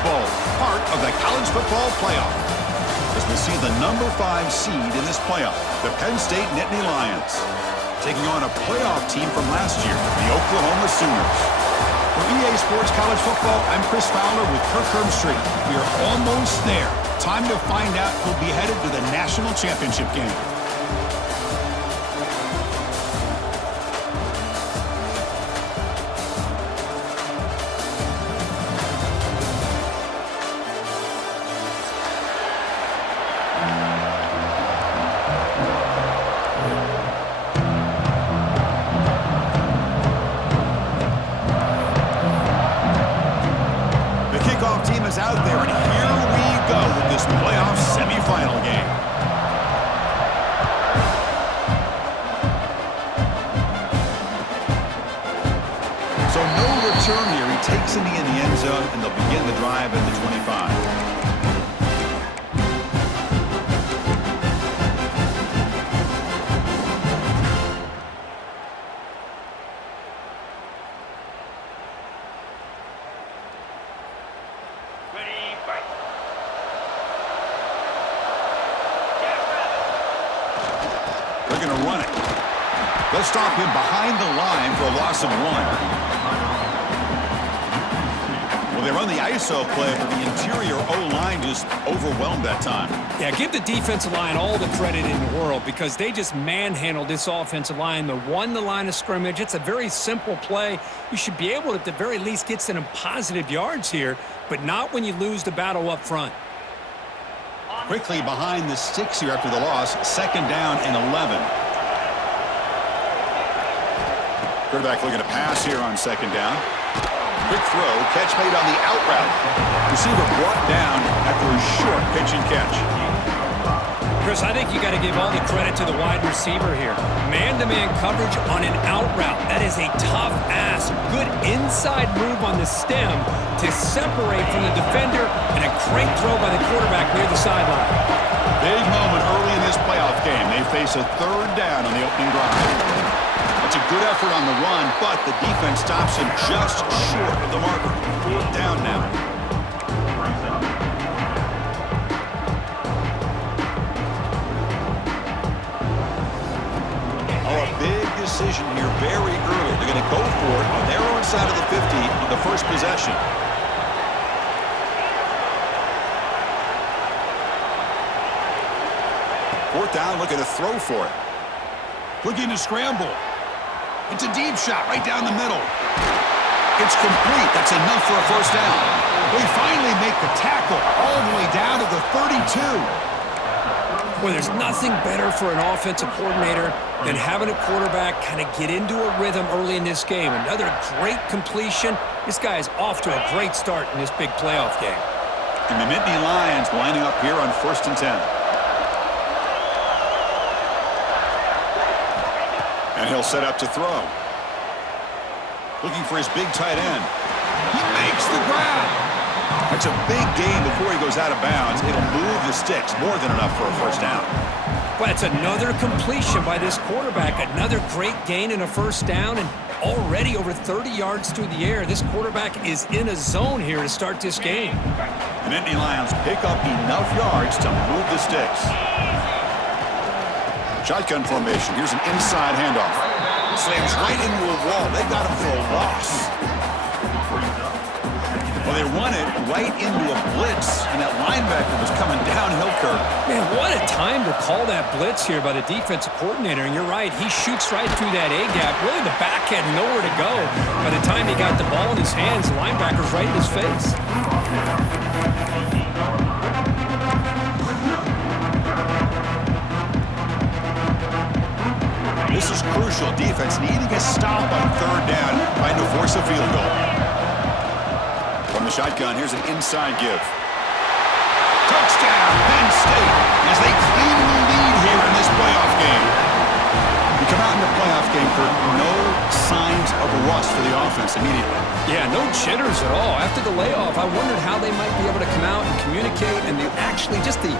Bowl, part of the college football playoff. As we'll see the number 5 seed in this playoff, the Penn State Nittany Lions, taking on a playoff team from last year, the Oklahoma Sooners. For EA Sports College Football, I'm Chris Fowler with Kirk Herbstreit. We are almost there. Time to find out who'll be headed to the national championship game. Out there, and here we go with this playoff semifinal game. So no return here. He takes it in the end zone, and they'll begin the drive at the 25. They're going to run it. They'll stop him behind the line for a loss of 1. Well, they run the ISO play, but the interior O-line just overwhelmed that time. Yeah, give the defensive line all the credit in the world because they just manhandled this offensive line. They won the line of scrimmage. It's a very simple play. You should be able to, at the very least, get some positive yards here, but not when you lose the battle up front. Quickly behind the sticks here after the loss. 2nd down and 11. Quarterback looking to pass here on 2nd down. Quick throw. Catch made on the out route. Receiver brought down after a short pitch and catch. Chris, I think you got to give all the credit to the wide receiver here. Man-to-man coverage on an out route. That is a tough ass. Good inside move on the stem to separate from the defender, and a great throw by the quarterback near the sideline. Big moment early in this playoff game. They face a 3rd down on the opening drive. That's a good effort on the run, but the defense stops him just short of the marker. 4th down now. Oh, a big decision here very early. They're going to go for it on their own side of the 50 on the first possession. Fourth down, looking to throw for it. Looking to scramble. It's a deep shot right down the middle. It's complete. That's enough for a first down. They finally make the tackle all the way down to the 32. Well, there's nothing better for an offensive coordinator than having a quarterback kind of get into a rhythm early in this game. Another great completion. This guy is off to a great start in this big playoff game. And the Nittany Lions lining up here on 1st and 10. And he'll set up to throw. Looking for his big tight end. He makes the grab. That's a big gain before he goes out of bounds. It'll move the sticks. More than enough for a first down. Well, that's another completion by this quarterback. Another great gain and a first down, and already over 30 yards through the air. This quarterback is in a zone here to start this game. The Nittany Lions pick up enough yards to move the sticks. Shotgun formation. Here's an inside handoff. Slams right into a wall. They got him for a loss. Well, they run it right into a blitz, and that linebacker was coming downhill, Kirk. Man, what a time to call that blitz here by the defensive coordinator. And you're right, he shoots right through that A-gap. Really, the back had nowhere to go. By the time he got the ball in his hands, the linebacker's right in his face. This is crucial. Defense needing a stop on 3rd down, trying to force a field goal. From the shotgun, here's an inside give. Touchdown, Penn State, as they cleanly lead here in this playoff game. You come out in the playoff game for no signs of rust for the offense immediately. Yeah, no jitters at all. After the layoff, I wondered how they might be able to come out and communicate, and they actually just the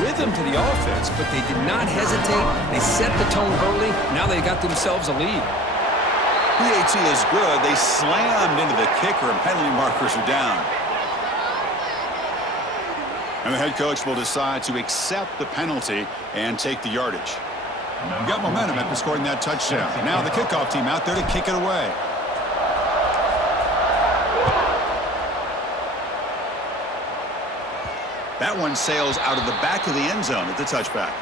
rhythm to the offense, but they did not hesitate. They set the tone early. Now they got themselves a lead. PAT is good. They slammed into the kicker, and penalty markers are down. And the head coach will decide to accept the penalty and take the yardage. You got momentum after scoring that touchdown. Now the kickoff team out there to kick it away. That one sails out of the back of the end zone at the touchback.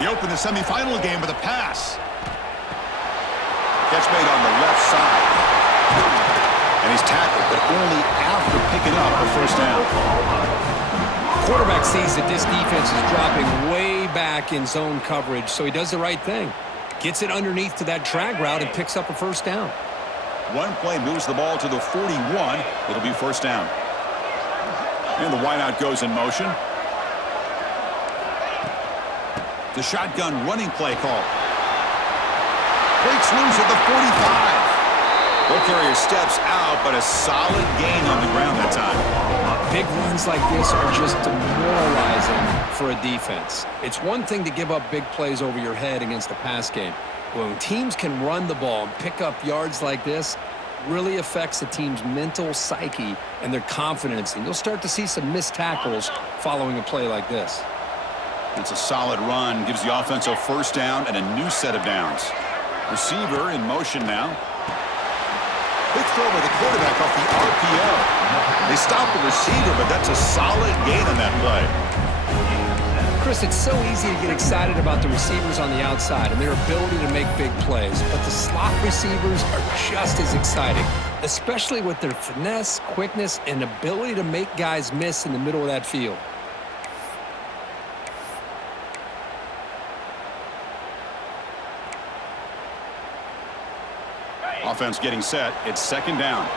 He opened the semifinal game with a pass. Catch made on the left side. And he's tackled, but only after picking up a first down. Quarterback sees that this defense is dropping way back in zone coverage, so he does the right thing. Gets it underneath to that drag route and picks up a first down. One play moves the ball to the 41. It'll be first down. And the wideout goes in motion. The shotgun running play call. Breaks loose at the 45. Ball carrier steps out, but a solid gain on the ground that time. Big runs like this are just demoralizing for a defense. It's one thing to give up big plays over your head against a pass game. When teams can run the ball and pick up yards like this, really affects the team's mental psyche and their confidence. And you'll start to see some missed tackles following a play like this. It's a solid run, gives the offense a first down and a new set of downs. Receiver in motion now. Quick throw by the quarterback off the RPO. They stop the receiver, but that's a solid gain on that play. Chris, it's so easy to get excited about the receivers on the outside and their ability to make big plays, but the slot receivers are just as exciting, especially with their finesse, quickness, and ability to make guys miss in the middle of that field. Offense getting set. It's second down.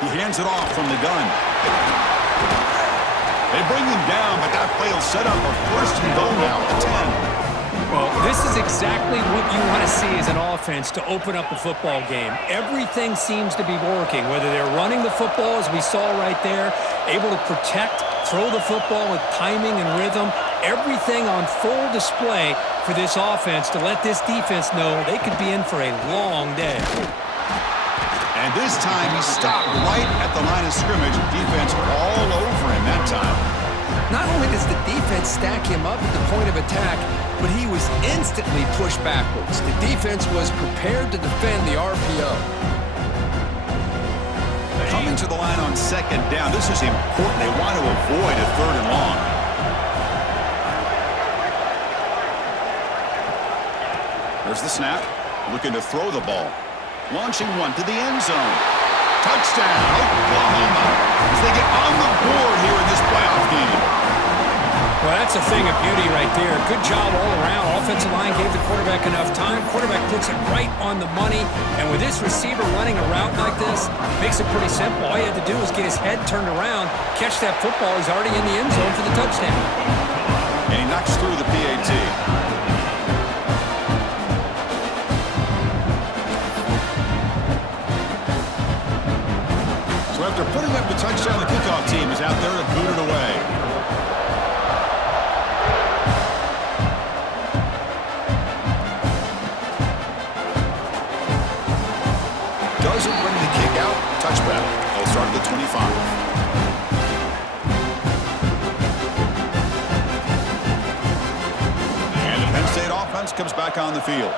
He hands it off from the gun. They bring him down, but that play will set up a first and goal now at the 10. Well, this is exactly what you want to see as an offense to open up a football game. Everything seems to be working, whether they're running the football, as we saw right there, able to protect, throw the football with timing and rhythm, everything on full display for this offense to let this defense know they could be in for a long day. And this time he stopped right at the line of scrimmage. Defense all over him that time. Not only does the defense stack him up at the point of attack, but he was instantly pushed backwards. The defense was prepared to defend the RPO. Coming to the line on second down. This is important. They want to avoid a third and long. There's the snap. Looking to throw the ball. Launching one to the end zone. Touchdown, Oklahoma. As they get on the board here in this playoff game. Well, that's a thing of beauty right there. Good job all around. Offensive line gave the quarterback enough time. Quarterback puts it right on the money. And with this receiver running a route like this, makes it pretty simple. All he had to do was get his head turned around, catch that football. He's already in the end zone for the touchdown. And he knocks through the PAT. So after putting up the touchdown, the kickoff team is out there to boot it away. Doesn't bring the kick out. Touchback. They'll start at the 25. And the Penn State offense comes back on the field.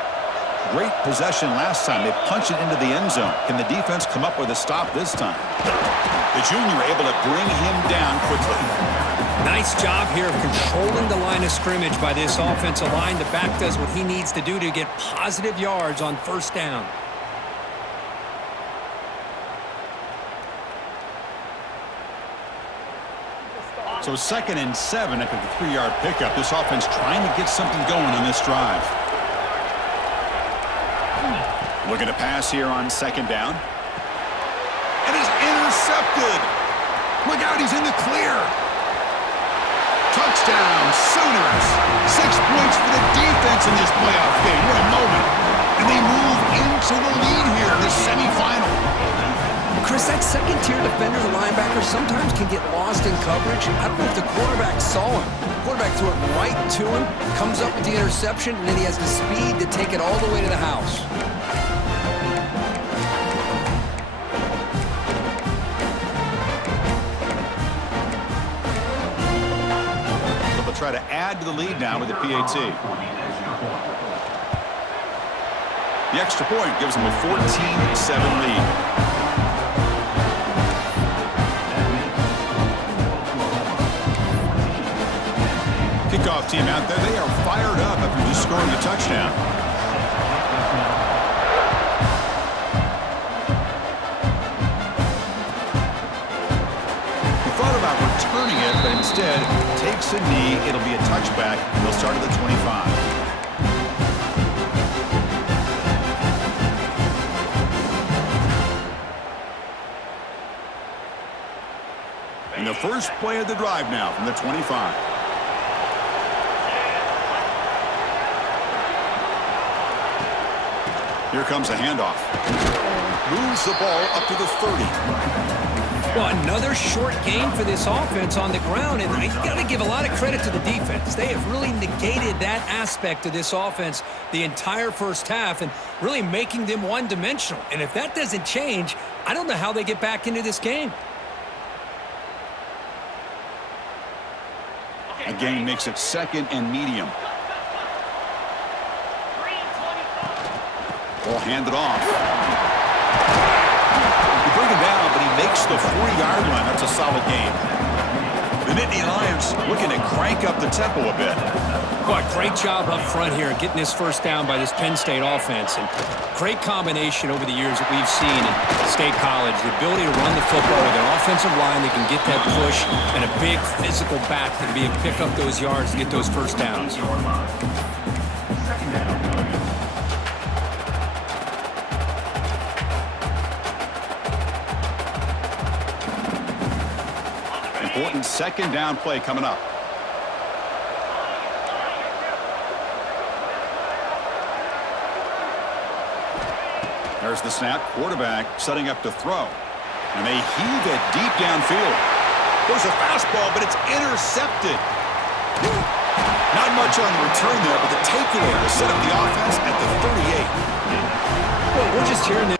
Great possession last time. They punch it into the end zone. Can the defense come up with a stop this time? The junior able to bring him down quickly. Nice job here of controlling the line of scrimmage by this offensive line. The back does what he needs to do to get positive yards on first down. So 2nd and 7 after the 3-yard pickup. This offense trying to get something going on this drive. Looking to pass here on second down. And it's intercepted. Look out, he's in the clear. Touchdown, Sooners. 6 points for the defense in this playoff game. What a moment. And they move into the lead here in the semifinal. second-tier defender, the linebacker, sometimes can get lost in coverage. I don't know if the quarterback saw him. The quarterback threw it right to him, comes up with the interception, and then he has the speed to take it all the way to the house. So they'll try to add to the lead now with the PAT. The extra point gives them a 14-7 lead. Kickoff team out there. They are fired up after just scoring a touchdown. He thought about returning it, but instead takes a knee. It'll be a touchback. They'll start at the 25. And the first play of the drive now from the 25. Here comes a handoff. Moves the ball up to the 30. Well, another short gain for this offense on the ground, and you got to give a lot of credit to the defense. They have really negated that aspect of this offense the entire first half and really making them one-dimensional. And if that doesn't change, I don't know how they get back into this game. Again, makes it second and medium. Ball handed off. You bring him down, but he makes the 40-yard line. That's a solid game. The Nittany Lions looking to crank up the tempo a bit. Boy, great job up front here getting this first down by this Penn State offense. And great combination over the years that we've seen in State College. The ability to run the football with an offensive line that can get that push and a big physical back that can be able to pick up those yards to get those first downs. Important second down play coming up. There's the snap. Quarterback setting up to throw. And they heave it deep downfield. There's a fastball, but it's intercepted. Not much on the return there, but the takeaway will set up the offense at the 38. Well, we're just hearing it.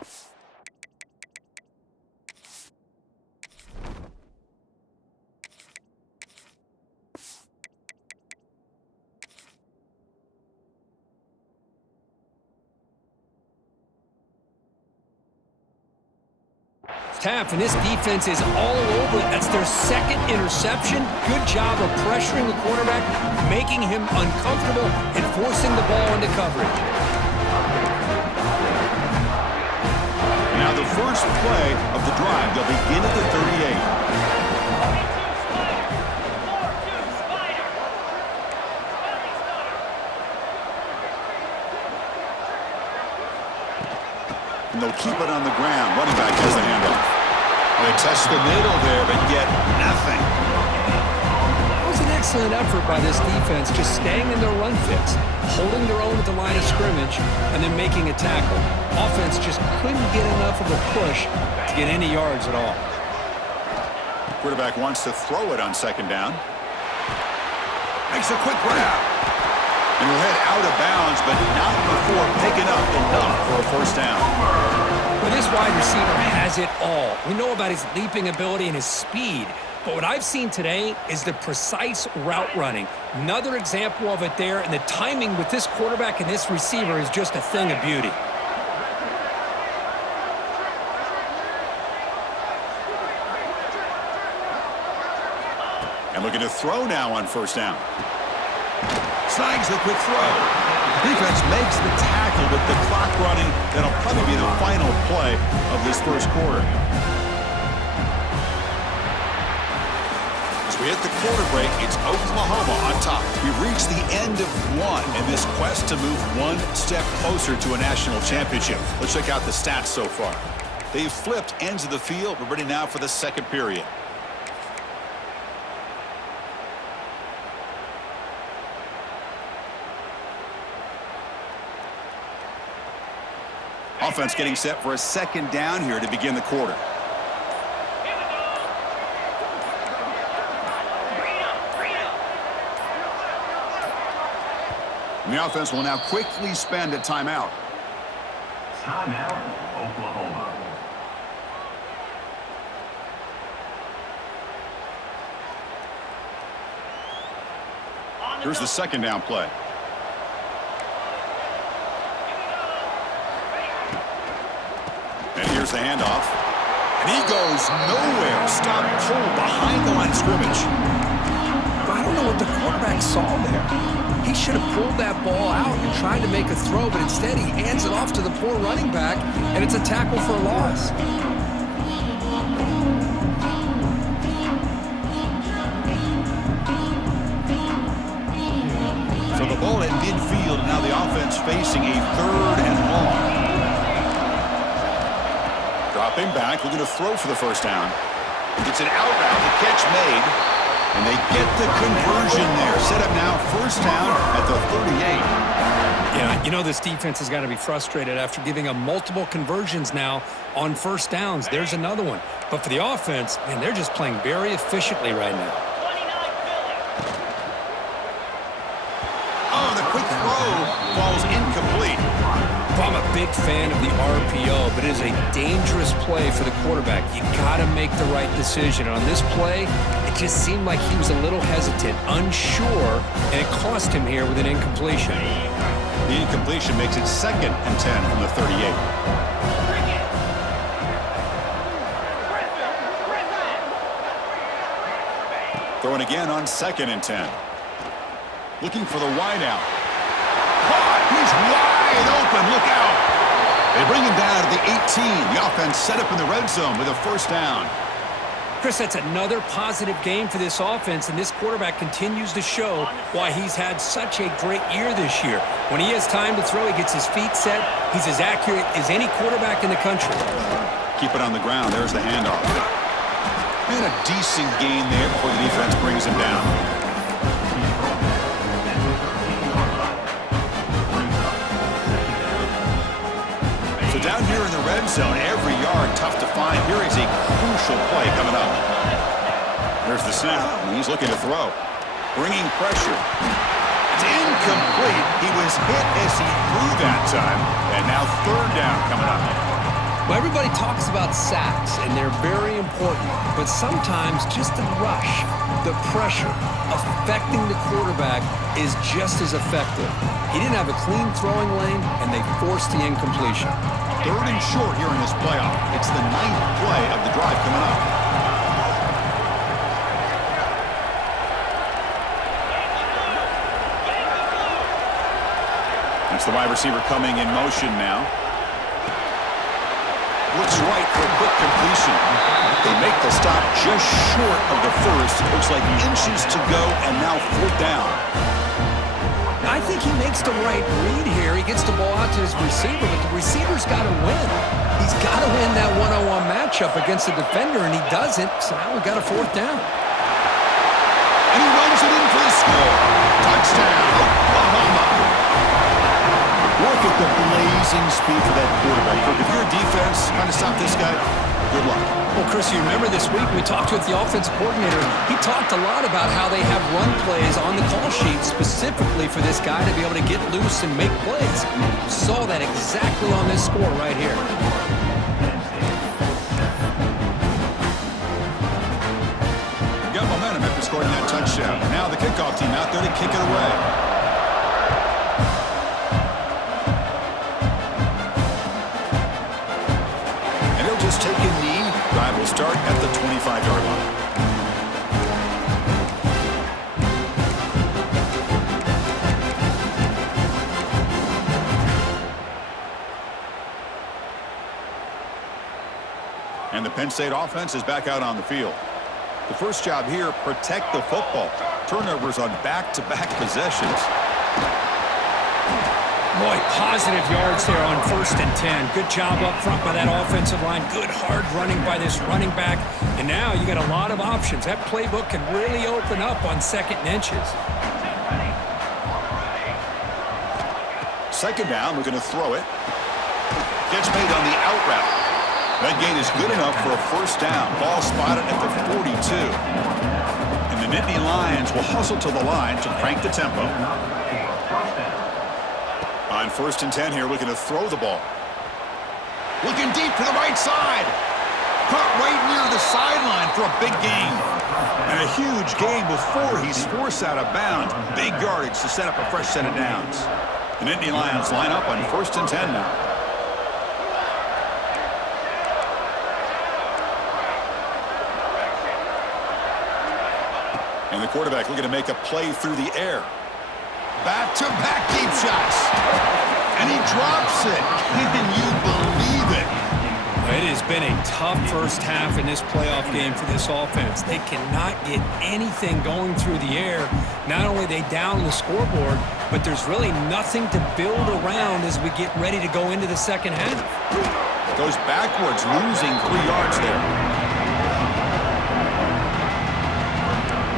Half, and this defense is all over it. That's their second interception. Good job of pressuring the quarterback, making him uncomfortable, and forcing the ball into coverage. Now the first play of the drive. They'll begin at the 38. And they'll keep it on the ground. Running back has the handoff. They test the middle there, but get nothing. It was an excellent effort by this defense, just staying in their run fits, holding their own at the line of scrimmage, and then making a tackle. Offense just couldn't get enough of a push to get any yards at all. Quarterback wants to throw it on second down. Makes a quick grab. And will head out of bounds, but not before picking up enough for a first down. Well, this wide receiver has it all. We know about his leaping ability and his speed, but what I've seen today is the precise route running. Another example of it there, and the timing with this quarterback and this receiver is just a thing of beauty. And looking to throw now on first down. Snags the quick throw. Defense makes the tackle with the clock running. That'll probably be the final play of this first quarter. As we hit the quarter break, it's Oklahoma on top. We've reached the end of one in this quest to move one step closer to a national championship. Let's check out the stats so far. They've flipped ends of the field. We're ready now for the second period. Offense getting set for a second down here to begin the quarter. And the offense will now quickly spend a timeout. Timeout, Oklahoma. Here's the second down play. And here's the handoff. And he goes nowhere. Stop cold behind the line of scrimmage. I don't know what the quarterback saw there. He should have pulled that ball out and tried to make a throw, but instead he hands it off to the poor running back, and it's a tackle for a loss. So the ball at midfield, and now the offense facing a 3rd and long. Dropping back, looking to throw for the first down. It's an out route, the catch made. And they get the conversion there. Set up now, first down at the 38. Yeah, you know this defense has got to be frustrated after giving up multiple conversions now on first downs. There's another one. But for the offense, man, they're just playing very efficiently right now. Oh, the quick throw falls incomplete. I'm a big fan of the RPO, but it is a dangerous play for the quarterback. You got to make the right decision. And on this play, it just seemed like he was a little hesitant, unsure, and it cost him here with an incompletion. The incompletion makes it 2nd and 10 from the 38. Throwing again on 2nd and 10. Looking for the wide out. He's wide open. Look out. They bring him down to the 18. The offense set up in the red zone with a first down. Chris, that's another positive game for this offense, and this quarterback continues to show why he's had such a great year this year. When he has time to throw, he gets his feet set. He's as accurate as any quarterback in the country. Keep it on the ground. There's the handoff. And a decent gain there before the defense brings him down. So down here in the red zone, every yard tough to find. Here is a crucial play coming up. There's the snap, and he's looking to throw. Bringing pressure. It's incomplete. He was hit as he threw that time. And now 3rd down coming up. Well, everybody talks about sacks, and they're very important. But sometimes just the rush, the pressure, affecting the quarterback is just as effective. He didn't have a clean throwing lane, and they forced the incompletion. 3rd and short here in this playoff. It's the 9th play of the drive coming up. That's the wide receiver coming in motion now. Looks right for a quick completion. They make the stop just short of the first. Looks like inches to go, and now 4th down. I think he makes the right read here. He gets the ball out to his receiver, but the receiver's got to win. He's got to win that one-on-one matchup against the defender, and he doesn't, so now we've got a 4th down. And he runs it in for the score. Touchdown, Oklahoma. Look at the blazing speed for that quarterback. If you're a defense trying to stop this guy, good luck. Well, Chris, you remember this week we talked with the offensive coordinator. He talked a lot about how they have run plays on the call sheet specifically for this guy to be able to get loose and make plays. Saw that exactly on this score right here. Got momentum after scoring that touchdown. Now the kickoff team out there to kick it away. Take a knee. Drive will start at the 25-yard line. And the Penn State offense is back out on the field. The first job here, protect the football. Turnovers on back-to-back possessions. Boy, positive yards there on 1st and 10. Good job up front by that offensive line. Good hard running by this running back. And now you got a lot of options. That playbook can really open up on 2nd and inches. 2nd down, looking to throw it. Gets made on the out route. That gain is good enough for a first down. Ball spotted at the 42. And the Nittany Lions will hustle to the line to crank the tempo. On 1st and 10 here, looking to throw the ball. Looking deep to the right side. Caught right near the sideline for a big gain. And a huge gain before he's forced out of bounds. Big yardage to set up a fresh set of downs. The Nittany Lions line up on 1st and 10 now. And the quarterback looking to make a play through the air. Back-to-back deep shots. And he drops it. Can you believe it? It has been a tough first half in this playoff game for this offense. They cannot get anything going through the air. Not only are they down the scoreboard, but there's really nothing to build around as we get ready to go into the second half. Goes backwards, losing 3 yards there.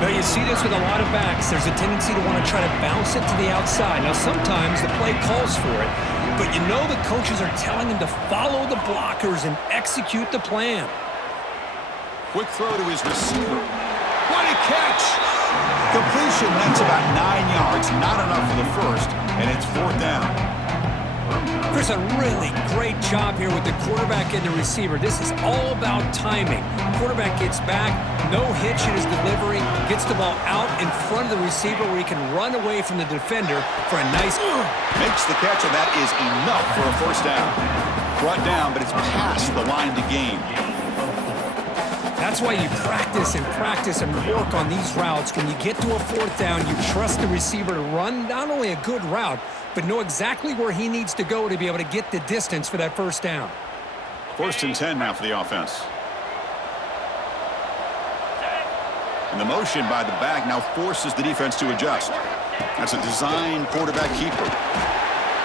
Now, you see this with a lot of backs. There's a tendency to want to try to bounce it to the outside. Now, sometimes the play calls for it, but you know the coaches are telling them to follow the blockers and execute the plan. Quick throw to his receiver. What a catch! Completion, that's about 9 yards. Not enough for the first, and it's 4th down. Chris, a really great job here with the quarterback and the receiver. This is all about timing. Quarterback gets back, no hitch in his delivery, gets the ball out in front of the receiver where he can run away from the defender for a nice... Makes the catch, and that is enough for a 1st down. Brought down, but it's past the line to gain. That's why you practice and work on these routes. When you get to a 4th down, you trust the receiver to run not only a good route, but know exactly where he needs to go to be able to get the distance for that 1st down. 1st and 10 now for the offense. And the motion by the back now forces the defense to adjust. That's a design quarterback keeper.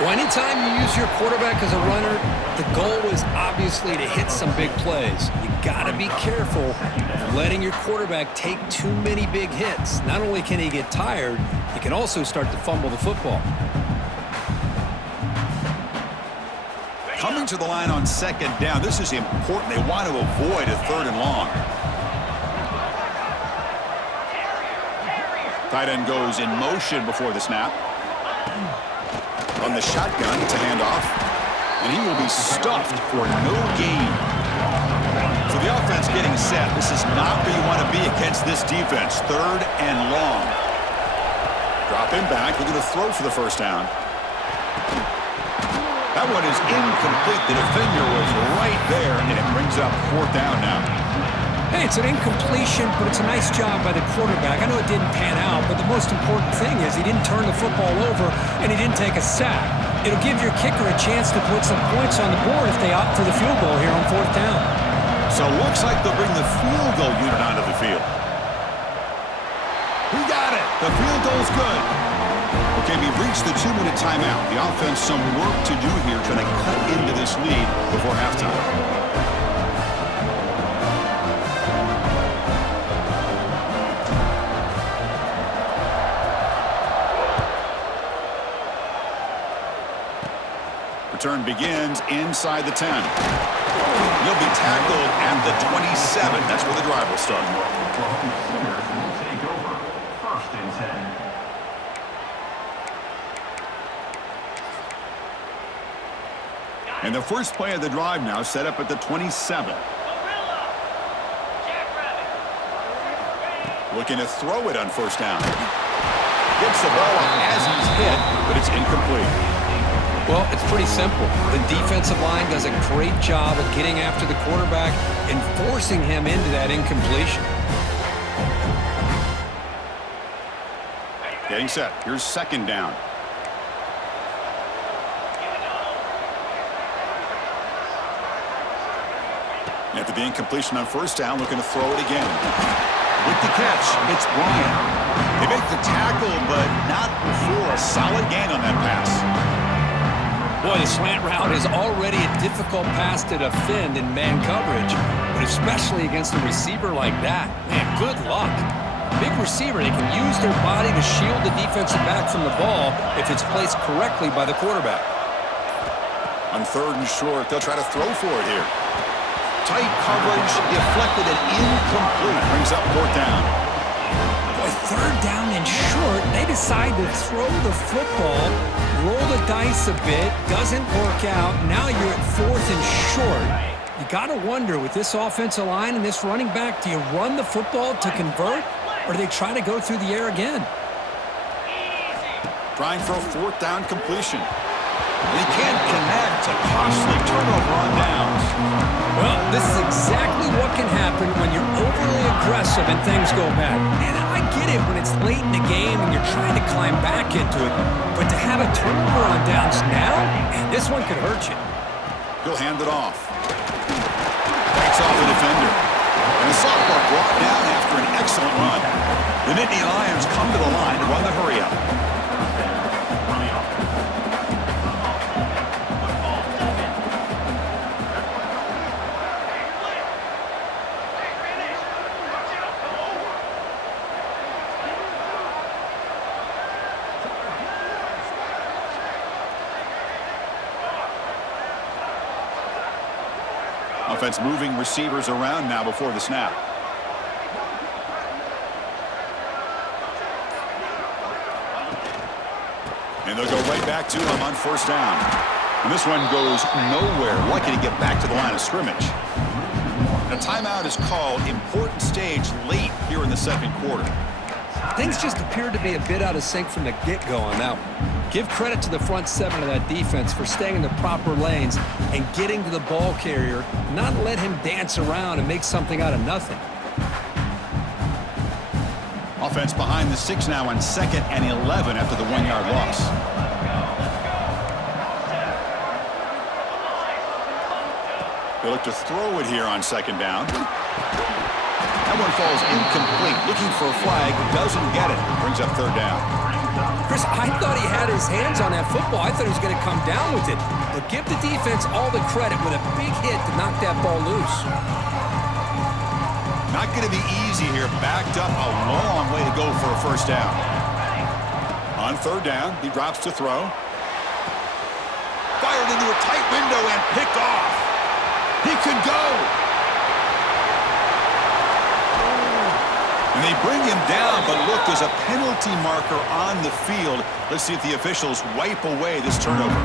Well, anytime you use your quarterback as a runner, the goal is obviously to hit some big plays. You got to be careful of letting your quarterback take too many big hits. Not only can he get tired, he can also start to fumble the football. Coming to the line on 2nd down, this is important. They want to avoid a 3rd and long. Tight end goes in motion before the snap. On the shotgun, it's a handoff. And he will be stuffed for no gain. So the offense getting set. This is not where you want to be against this defense. 3rd and long. Drop him back. We're going to throw for the 1st down. That one is incomplete. The defender was right there, and it brings up 4th down now. Hey, it's an incompletion, but it's a nice job by the quarterback. I know it didn't pan out, but the most important thing is he didn't turn the football over, and he didn't take a sack. It'll give your kicker a chance to put some points on the board if they opt for the field goal here on 4th down. So it looks like they'll bring the field goal unit onto the field. He got it. The field goal's good. Okay, we've reached the 2-minute timeout. The offense some work to do here trying to cut into this lead before halftime. Return begins inside the 10. He'll be tackled at the 27. That's where the drive will start. Receivers will take over. 1st and 10. And the first play of the drive now set up at the 27. Looking to throw it on 1st down. Gets the ball off as he's hit, but it's incomplete. Well, it's pretty simple. The defensive line does a great job of getting after the quarterback and forcing him into that incompletion. Getting set. Here's 2nd down. After the incompletion on 1st down, looking to throw it again. With the catch, it's Bryant. They make the tackle, but not before a solid gain on that pass. Boy, the slant route is already a difficult pass to defend in man coverage, but especially against a receiver like that. Man, good luck. Big receiver, they can use their body to shield the defensive back from the ball if it's placed correctly by the quarterback. On 3rd and short, they'll try to throw for it here. Tight coverage, deflected and incomplete. Brings up 4th down. With third down and short, they decide to throw the football, roll the dice a bit, doesn't work out. Now you're at fourth and short. You got to wonder, with this offensive line and this running back, do you run the football to convert, or do they try to go through the air again? Trying for a fourth down completion. They can't connect. A costly turnover on downs. Well, this is exactly what can happen when you're overly aggressive and things go bad. And I get it when it's late in the game and you're trying to climb back into it. But to have a turnover on downs now, man, this one could hurt you. He'll hand it off. Breaks off the defender. And the sophomore brought down after an excellent run. The Nittany Lions come to the line to run the hurry-up. Offense moving receivers around now before the snap. And they'll go right back to him on first down. And this one goes nowhere. Lucky to get back to the line of scrimmage. A timeout is called. Important stage late here in the second quarter. Things just appeared to be a bit out of sync from the get-go on that one. Give credit to the front seven of that defense for staying in the proper lanes and getting to the ball carrier, not let him dance around and make something out of nothing. Offense behind the 6 now on 2nd and 11 after the 1-yard loss. They look to throw it here on 2nd down. That one falls incomplete. Looking for a flag, doesn't get it. Brings up 3rd down. Chris, I thought he had his hands on that football. I thought he was going to come down with it. But give the defense all the credit with a big hit to knock that ball loose. Not going to be easy here. Backed up a long way to go for a first down. On 3rd down, he drops to throw. Fired into a tight window and picked off. He could go. And they bring him down, but look, there's a penalty marker on the field. Let's see if the officials wipe away this turnover.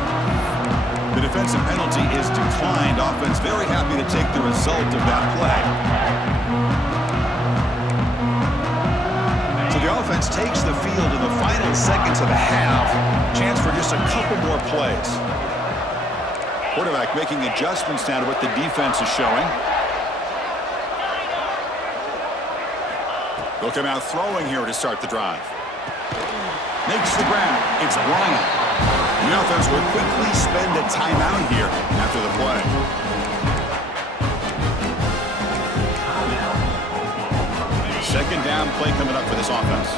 The defensive penalty is declined. Offense very happy to take the result of that play. So the offense takes the field in the final seconds of the half. Chance for just a couple more plays. Quarterback making adjustments now to what the defense is showing. They'll come out throwing here to start the drive. Makes the grab. It's Bryant. The offense will quickly spend a timeout here after the play. Second down play coming up for this offense.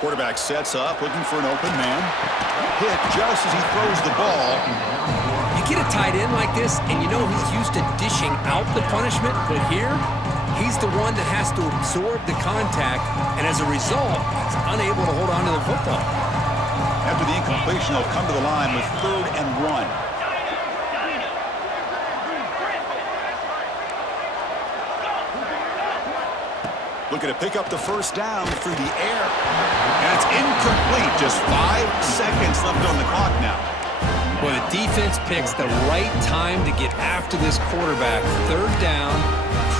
Quarterback sets up, looking for an open man. Hit just as he throws the ball. You get a tight end like this, and you know he's used to dishing out the punishment, but here, he's the one that has to absorb the contact, and as a result, he's unable to hold on to the football. After the incompletion, they'll come to the line with 3rd and 1. Looking to pick up the first down through the air. And it's incomplete. Just 5 seconds left on the clock now. Well, the defense picks the right time to get after this quarterback. 3rd down,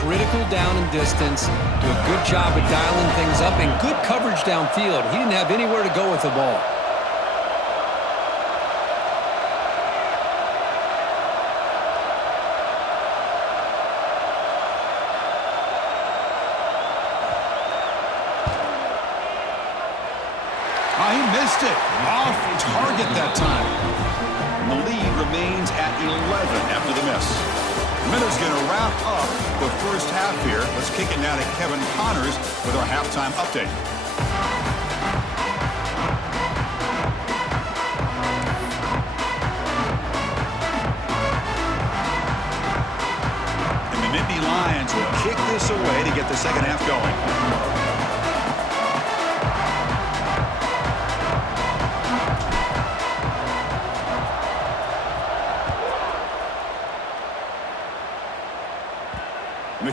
critical down and distance. Do a good job of dialing things up and good coverage downfield. He didn't have anywhere to go with the ball. He missed it. Off target that time. The lead remains at 11 after the miss. Miller's going to wrap up the first half here. Let's kick it now to Kevin Connors with our halftime update. And the Nittany Lions will kick this away to get the second half going.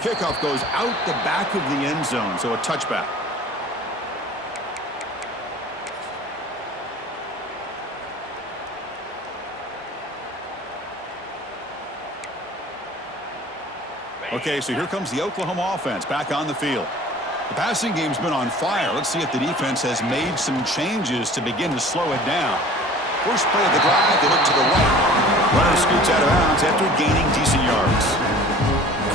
kickoff goes out the back of the end zone, so a touchback. Okay, so here comes the Oklahoma offense back on the field. The passing game's been on fire. Let's see if the defense has made some changes to begin to slow it down. First play of the drive, they look to the right. Runner scoots out of bounds after gaining decent yards.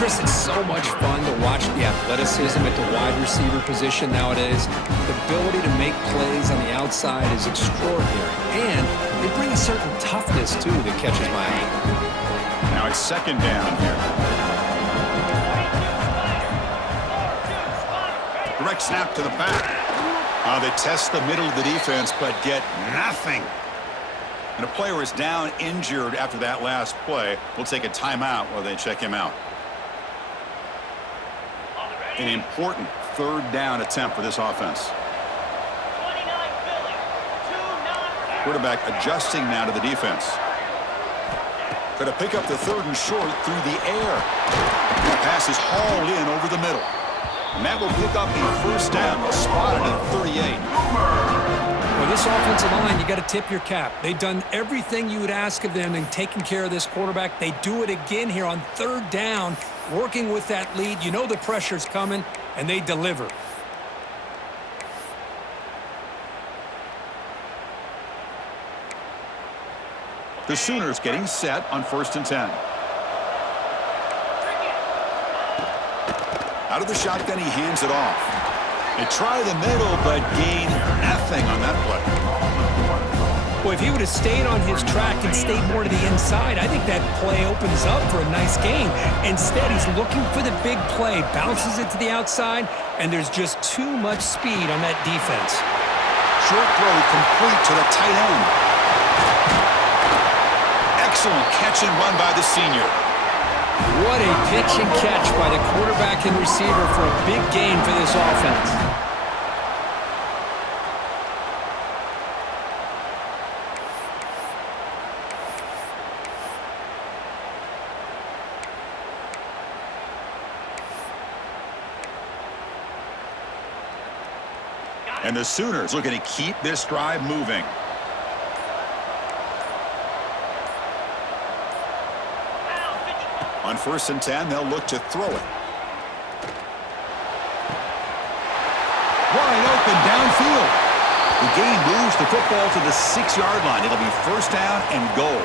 Chris, it's so much fun to watch the athleticism at the wide receiver position nowadays. The ability to make plays on the outside is extraordinary. And they bring a certain toughness, too, that catches my eye. Now it's second down here. Direct snap to the back. They test the middle of the defense, but get nothing. And a player is down injured after that last play. We'll take a timeout while they check him out. An important third down attempt for this offense. Quarterback adjusting now to the defense. Going to pick up the third and short through the air. The pass is hauled in over the middle. And that will pick up a first down, spotted at 38. Well, this offensive line, you got to tip your cap. They've done everything you would ask of them in taking care of this quarterback. They do it again here on third down, working with that lead. You know the pressure's coming, and they deliver. The Sooners getting set on 1st and 10. Out of the shotgun, he hands it off. They try the middle, but gain nothing on that play. Well, if he would have stayed on his track and stayed more to the inside, I think that play opens up for a nice gain. Instead, he's looking for the big play, bounces it to the outside, and there's just too much speed on that defense. Short throw complete to the tight end. Excellent catch and run by the senior. What a pitch and catch by the quarterback and receiver for a big gain for this offense. And the Sooners looking to keep this drive moving. On 1st and 10, they'll look to throw it. Wide open downfield. The game moves the football to the 6-yard line. It'll be first down and goal.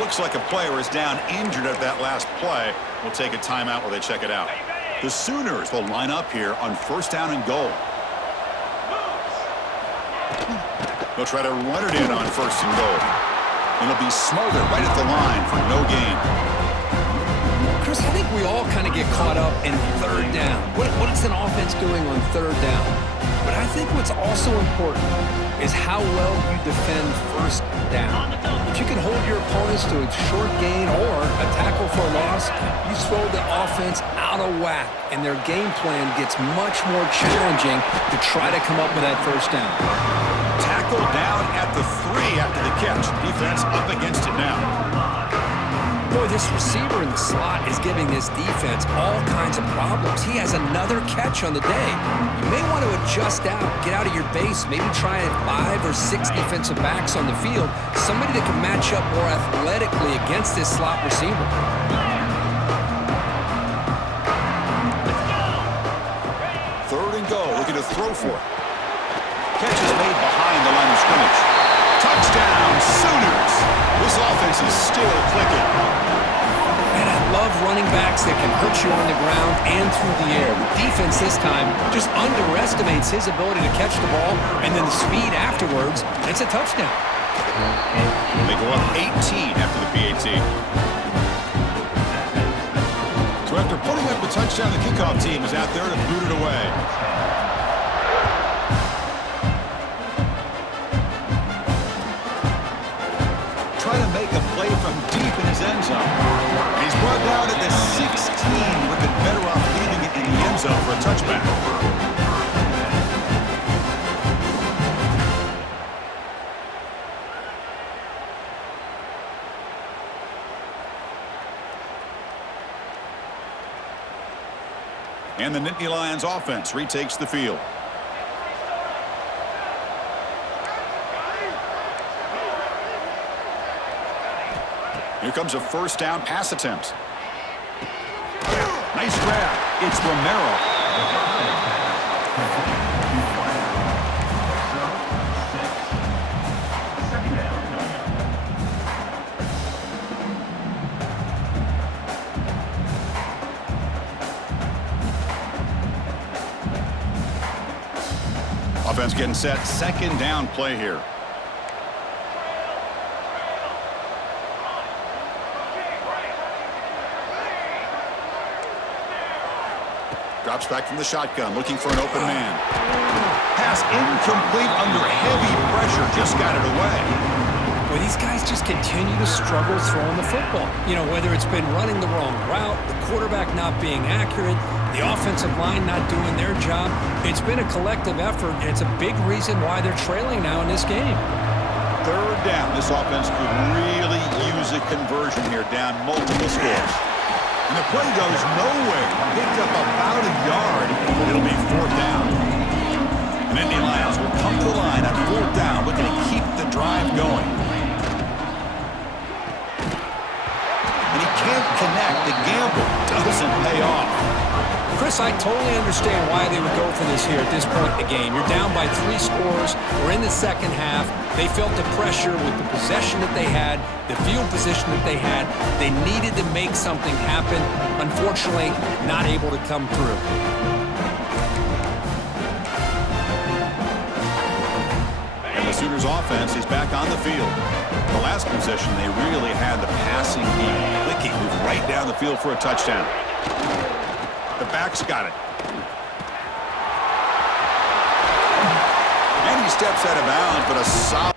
Looks like a player is down injured at that last play. We'll take a timeout while they check it out. The Sooners will line up here on first down and goal. They'll try to run it in on 1st and goal. And it'll be smothered right at the line for no gain. Chris, I think we all kind of get caught up in third down. What is an offense doing on third down? But I think what's also important is how well you defend first down. If you can hold your opponents to a short gain or a tackle for a loss, you throw the offense out of whack, and their game plan gets much more challenging to try to come up with that first down. Tackle down at the 3 after the catch. Defense up against it now. Boy, this receiver in the slot is giving this defense all kinds of problems. He has another catch on the day. You may want to adjust out, get out of your base, maybe try 5 or 6 defensive backs on the field, somebody that can match up more athletically against this slot receiver. Third and goal, looking to throw for it. Catch is made behind the line of scrimmage. Touchdown, Sooners! This offense is still clicking. And I love running backs that can hurt you on the ground and through the air. The defense this time just underestimates his ability to catch the ball, and then the speed afterwards, and it's a touchdown. They go up 18 after the PAT. So after putting up the touchdown, the kickoff team is out there to boot it away. Trying to make a play from deep in his end zone. And he's brought down at the 16. Would have been better off leaving it in the end zone for a touchback. And the Nittany Lions offense retakes the field. Here comes a first down pass attempt. Nice grab. It's Romero. Offense getting set. Second down play here. Drops back from the shotgun, looking for an open man. Pass incomplete under heavy pressure. Just got it away. Well, these guys just continue to struggle throwing the football. You know, whether it's been running the wrong route, the quarterback not being accurate, the offensive line not doing their job. It's been a collective effort, and it's a big reason why they're trailing now in this game. Third down. This offense could really use a conversion here, down multiple scores. And the play goes nowhere. Picked up about a yard. It'll be fourth down. And Nittany Lions will come to the line on fourth down, looking to keep the drive going. And he can't connect. The gamble doesn't pay off. Chris, I totally understand why they would go for this here at this point in the game. You're down by 3 scores. We're in the second half. They felt the pressure with the possession that they had, the field position that they had. They needed to make something happen. Unfortunately, not able to come through. And the Sooners offense is back on the field. The last possession, they really had the passing game clicking, moved right down the field for a touchdown. The back's got it. And he steps out of bounds, but a solid